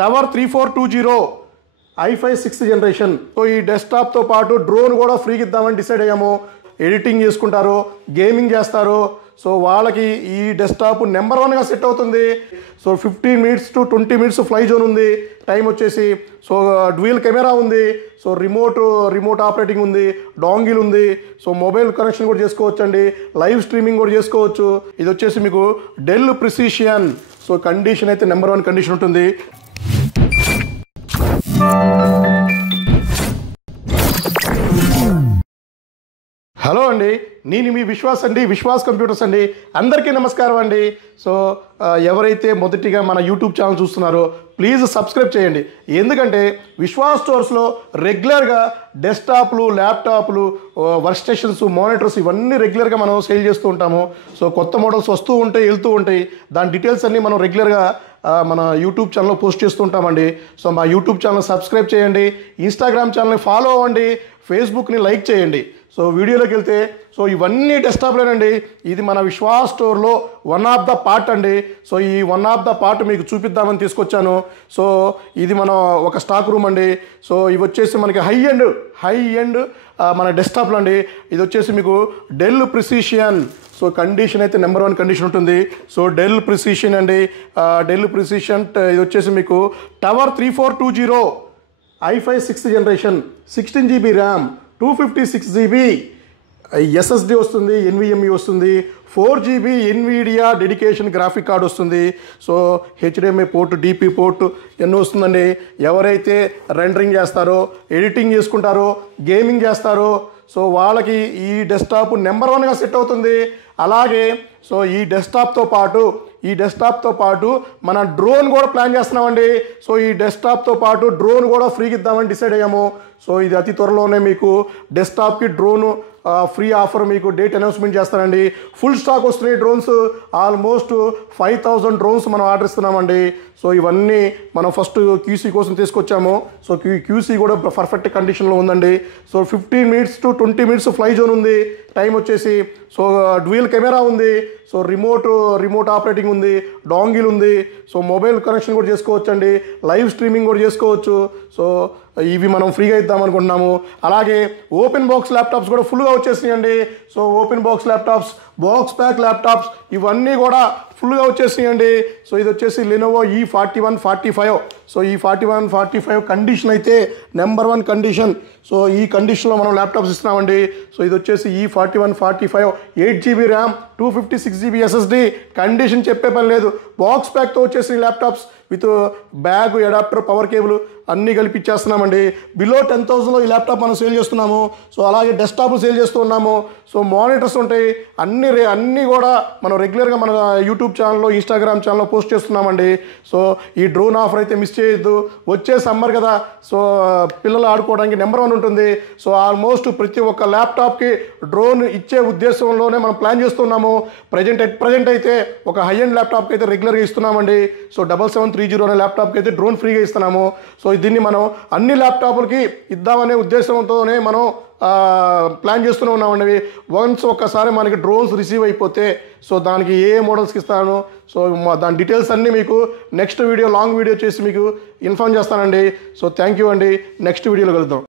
Tower 3420 i5 6th generation. So ఈ డెస్క్టాప్తో పాటు drone కూడా ఫ్రీగా ఇద్దామని డిసైడ్ అయ్యాము. ఎడిటింగ్ చేసుకుంటారు, గేమింగ్ చేస్తారు. సో వాళ్ళకి ఈ డెస్క్టాప్ నెంబర్ 1గా సెట్ అవుతుంది. So 15 minutes to 20 minutes fly zone ఉంది. టైం వచ్చేసి సో డ్యూయల్ కెమెరా ఉంది. సో రిమోట్ ఆపరేటింగ్ ఉంది, డాంగిల్ ఉంది. సో మొబైల్ కనెక్షన్ కూడా చేసుకోవచ్చు అండి, లైవ్ స్ట్రీమింగ్ కూడా చేసుకోవచ్చు. ఇది వచ్చేసి మీకు డెల్ ప్రిసిషన్. సో కండిషన్ అయితే నెంబర్ 1 కండిషన్ ఉంటుంది. హలో అండి, నేను మీ విశ్వాస్ అండి, విశ్వాస్ కంప్యూటర్స్ అండి. అందరికీ నమస్కారం అండి. సో ఎవరైతే మొదటిగా మన యూట్యూబ్ ఛానల్ చూస్తున్నారో ప్లీజ్ సబ్స్క్రైబ్ చేయండి. ఎందుకంటే విశ్వాస్ స్టోర్స్లో రెగ్యులర్గా డెస్క్టాప్లు, ల్యాప్టాప్లు, వర్క్ స్టేషన్స్, మానిటర్స్ ఇవన్నీ రెగ్యులర్గా మనం సేల్ చేస్తూ ఉంటాము. సో కొత్త మోడల్స్ వస్తూ ఉంటాయి, వెళ్తూ ఉంటాయి. దాని డీటెయిల్స్ అన్నీ మనం రెగ్యులర్గా మన యూట్యూబ్ ఛానల్లో పోస్ట్ చేస్తూ ఉంటామండి. సో మా యూట్యూబ్ ఛానల్ సబ్స్క్రైబ్ చేయండి, ఇన్స్టాగ్రామ్ ఛానల్ని ఫాలో అవ్వండి, ఫేస్బుక్ని లైక్ చేయండి. సో వీడియోలోకి వెళ్తే సో ఇవన్నీ డెస్క్టాప్లేనండి. ఇది మన విశ్వాస్ స్టోర్లో వన్ ఆఫ్ ద పార్ట్ అండి. సో ఈ వన్ ఆఫ్ ద పార్ట్ మీకు చూపిద్దామని తీసుకొచ్చాను. సో ఇది మన ఒక స్టాక్ రూమ్ అండి. సో ఇవి వచ్చేసి మనకి హై ఎండ్ మన డెస్క్టాప్లు అండి. ఇది వచ్చేసి మీకు డెల్ ప్రిసిషన్. సో కండిషన్ అయితే నెంబర్ 1 కండిషన్ ఉంటుంది. సో డెల్ ప్రిసిషన్ అండి. డెల్ ప్రిసిషన్ ఇది వచ్చేసి మీకు tower 3420 i5 6th generation, 16 GB RAM, 256 GB SSD వస్తుంది, NVMe వస్తుంది, 4 GB NVIDIA dedication graphic card వస్తుంది. So HDMI port, DP port ఎన్నో వస్తుందండి. ఎవరైతే రెండరింగ్ చేస్తారో, ఎడిటింగ్ చేసుకుంటారో, గేమింగ్ చేస్తారో సో వాళ్ళకి ఈ డెస్క్టాప్ నెంబర్ 1గా సెట్ అవుతుంది. అలాగే సో ఈ డెస్క్టాప్తో పాటు మన డ్రోన్ కూడా ప్లాన్ చేస్తున్నామండి. సో ఈ డెస్క్టాప్తో పాటు డ్రోన్ కూడా ఫ్రీగా ఇద్దామని డిసైడ్ అయ్యాము. సో ఇది అతి త్వరలోనే మీకు డెస్క్టాప్కి డ్రోన్ ఫ్రీ ఆఫర్ మీకు డేట్ అనౌన్స్మెంట్ చేస్తానండి. ఫుల్ స్టాక్ వస్తున్నాయి డ్రోన్స్. ఆల్మోస్ట్ 5000 డ్రోన్స్ మనం ఆర్డర్ ఇస్తున్నామండి. సో ఇవన్నీ మనం ఫస్ట్ QC కోసం తీసుకొచ్చాము. సో QC కూడా పర్ఫెక్ట్ కండిషన్లో ఉందండి. So 15 minutes to 20 minutes fly zone ఉంది. టైం వచ్చేసి సో డ్యూయల్ కెమెరా ఉంది. సో రిమోట్ ఆపరేటింగ్ ఉంది, డాంగిల్ ఉంది. సో మొబైల్ కనెక్షన్ కూడా చేసుకోవచ్చు అండి, లైవ్ స్ట్రీమింగ్ కూడా చేసుకోవచ్చు. సో ఇవి మనం ఫ్రీగా ఇద్దామనుకుంటున్నాము. అలాగే ఓపెన్ బాక్స్ ల్యాప్టాప్స్ కూడా ఫుల్గా వచ్చేసినాయండి. So open box laptops, box pack laptops ఇవన్నీ కూడా ఫుల్గా వచ్చేసినాయండి. సో ఇది వచ్చేసి లెనోవో E4145. సో ఈ 4145 కండిషన్ అయితే నెంబర్ 1 కండిషన్. సో ఈ కండిషన్లో మనం ల్యాప్టాప్స్ ఇస్తున్నామండి. సో ఇది వచ్చేసి E4145, 8 GB RAM, 256 GB SSD. Condition చెప్పే పని లేదు. బాక్స్ ప్యాక్తో వచ్చేసి laptops with bag, adapter, power cable అన్నీ కలిపి ఇచ్చేస్తున్నామండి. బిలో 10,000లో ఈ ల్యాప్టాప్ మనం సేల్ చేస్తున్నాము. సో అలాగే డెస్క్టాప్ సేల్ చేస్తూ ఉన్నాము. సో మానిటర్స్ ఉంటాయి, అన్నీ కూడా మనం రెగ్యులర్గా మన యూట్యూబ్ ఛానల్లో, ఇన్స్టాగ్రామ్ ఛానల్లో పోస్ట్ చేస్తున్నామండి. సో ఈ డ్రోన్ ఆఫర్ అయితే మిస్ చేయొద్దు. వచ్చే సమ్మర్ కదా, సో పిల్లలు ఆడుకోవడానికి నెంబర్ 1 ఉంటుంది. సో ఆల్మోస్ట్ ప్రతి ఒక్క ల్యాప్టాప్కి డ్రోన్ ఇచ్చే ఉద్దేశంలోనే మనం ప్లాన్ చేస్తున్నాము. ప్రజెంట్ అయితే ఒక హై ఎండ్ ల్యాప్టాప్కి అయితే రెగ్యులర్గా ఇస్తున్నామండి. సో 7730 అనే ల్యాప్టాప్కి అయితే డ్రోన్ ఫ్రీగా ఇస్తున్నాము. సో దీన్ని మనం అన్ని ల్యాప్టాప్లకి ఇద్దామనే ఉద్దేశంతోనే మనం ప్లాన్ చేస్తూనే ఉన్నామండి. వన్స్ ఒక్కసారి మనకి డ్రోన్స్ రిసీవ్ అయిపోతే సో దానికి ఏ మోడల్స్కి ఇస్తాను, సో దాని డీటెయిల్స్ అన్నీ మీకు నెక్స్ట్ వీడియో, లాంగ్ వీడియో చేసి మీకు ఇన్ఫార్మ్ చేస్తానండి. సో థ్యాంక్ యూ అండి. నెక్స్ట్ వీడియోలో కలుద్దాం.